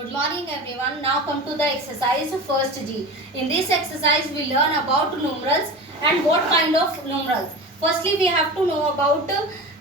Good morning everyone. Now come to the exercise first G. In this exercise we learn about numerals and what kind of numerals. Firstly we have to know about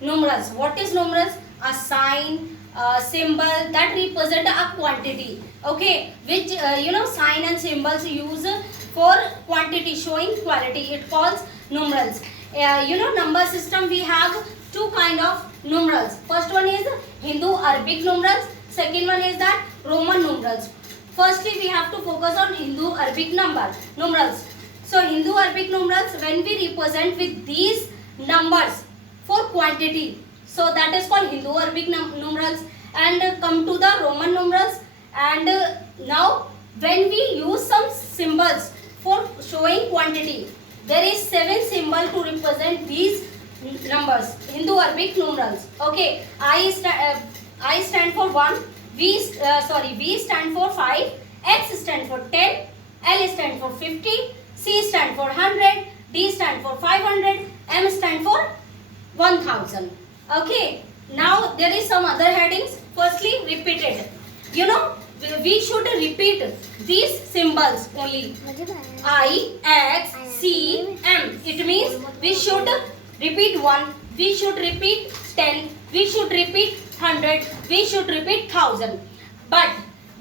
numerals. What is numerals? A sign, a symbol that represent a quantity. Okay, which sign and symbols use for quantity showing quality. It calls numerals. Number system we have two kind of numerals. First one is Hindu Arabic numerals. Second one is that Roman numerals. Firstly, we have to focus on Hindu Arabic numerals. So Hindu Arabic numerals, when we represent with these numbers for quantity, so that is called Hindu Arabic numerals. And come to the Roman numerals. And now when we use some symbols for showing quantity, there is 7 symbols to represent these numbers, Hindu Arabic numerals. Okay, I stand for 1, V stand for 5, X stand for 10, L stand for 50, C stand for 100, D stand for 500, M stand for 1000. Okay, now there is some other headings. Firstly, repeated. We should repeat these symbols only. I, X, C, M. It means we should repeat 1, we should repeat 10, we should repeat 100, we should repeat 1000. But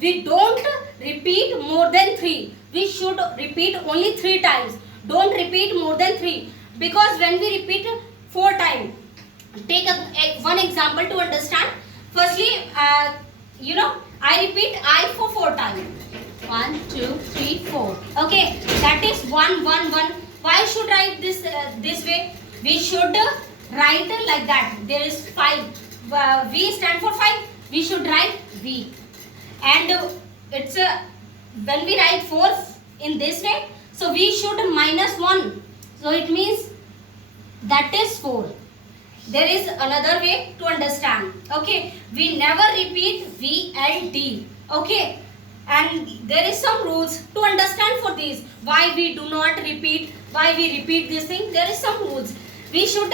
we don't repeat more than 3. We should repeat only 3 times. Don't repeat more than 3. Because when we repeat 4 times, take one example to understand. Firstly, I repeat I for 4 times. 1, 2, 3, 4. Okay, that is 1, 1, 1. Why should I write this way? We should write like that. There is 5. V stand for 5. We should write V. And it's when we write 4 in this way, so we should minus 1. So it means that is 4. There is another way to understand. Okay, we never repeat V L D. Okay, and there is some rules to understand for these. Why we do not repeat? Why we repeat this thing? There is some rules. We should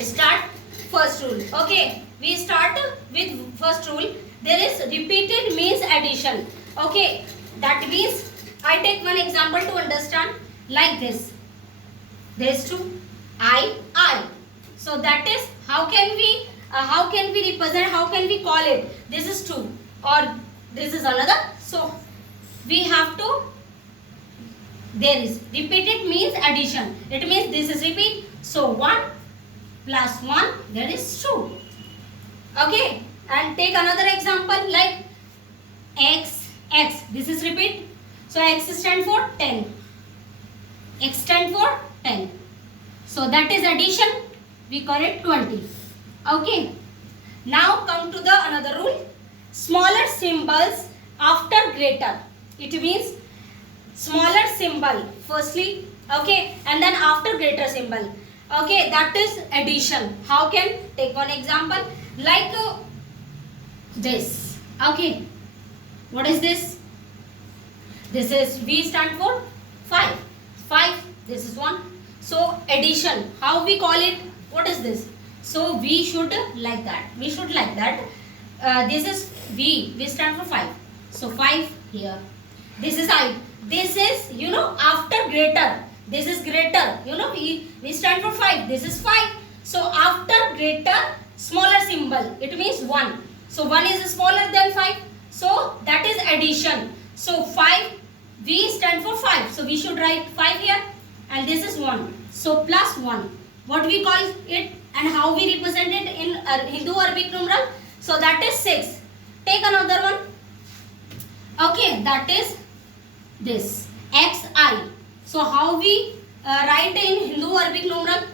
start first rule. Okay, we start with first rule. There is repeated means addition. Okay, that means I take one example to understand like this. There is 2 I. So that is how can we represent? How can we call it? This is 2 or this is another. So we have to. There is repeated means addition. It means this is repeat. So 1 plus 1, there is 2. Okay, and take another example like X. This is repeat. So X stand for 10. X stand for 10. So that is addition. We call it 20. Okay. Now come to the another rule. Smaller symbols after greater. It means smaller symbol firstly. Okay, and then after greater symbol. Okay, that is addition. How can? Take one example like this. Okay, what is this? This is V stand for 5. 5. This is 1. So addition. How we call it? What is this? So we should like that. We should like that. This is V. V stand for 5. So 5 here. This is I. This is after greater. This is greater. We stand for 5. This is 5. So after greater, smaller symbol. It means 1. So 1 is smaller than 5. So that is addition. So 5. V stand for 5. So we should write 5 here. And this is 1. So plus 1. What we call it and how we represent it in Hindu Arabic numeral? So that is 6. Take another one. Okay, that is this XI. So how we write in Hindu Arabic numeral?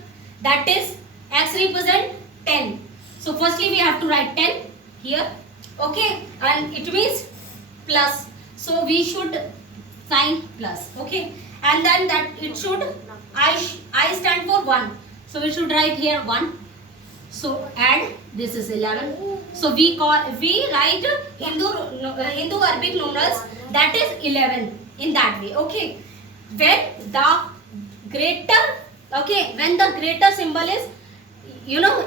That is X represent 10. So firstly we have to write 10 here. Okay, and it means plus. So we should sign plus. Okay, and then that it should I stand for 1. So we should write here 1. So add this is 11. So we write Hindu Arabic numerals, that is 11 in that way. Okay, when the greater symbol is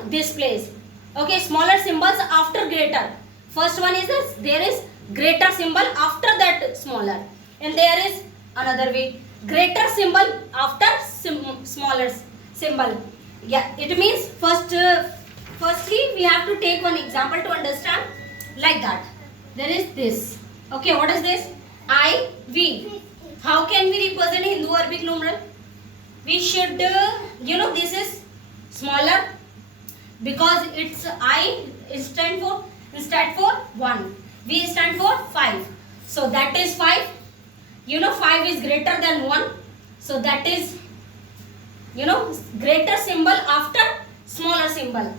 this place. Okay, smaller symbols after greater. First one is this. There is greater symbol after that smaller, and there is another way, greater symbol after smaller symbol. Yeah, it means firstly we have to take one example to understand. Like that, there is this. Okay, what is this? I, V. How can we represent Hindu Arabic numeral? We should, this is smaller because it's I stand for 1. V stand for 5. So that is 5. 5 is greater than 1. So that is, greater symbol after smaller symbol.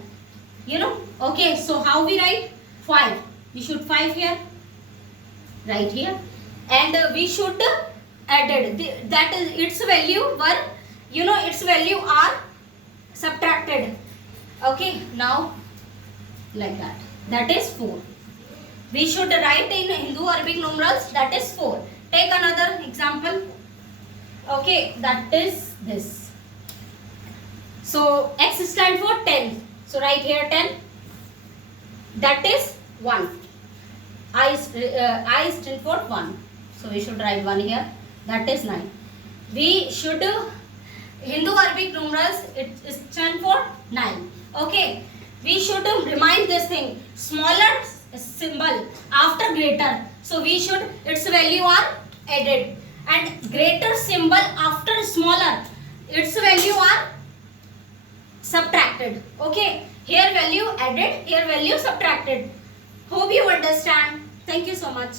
Okay, so how we write? 5. We should 5 here, right here, and we should added that is its value were, its value are subtracted. Okay, now like that, that is 4. We should write in Hindu Arabic numerals, that is 4. Take another example. Okay, that is this. So X stand for 10. So write here 10. That is 1. I stand for 1. So we should write 1 here. That is 9. We should Hindu Arabic numerals, it stand for 9. Okay. We should remind this thing. Smaller symbol after greater. So we should, its value are added. And greater symbol after smaller, its value are subtracted. Okay. Here value added, here value subtracted. Hope you understand. Thank you so much.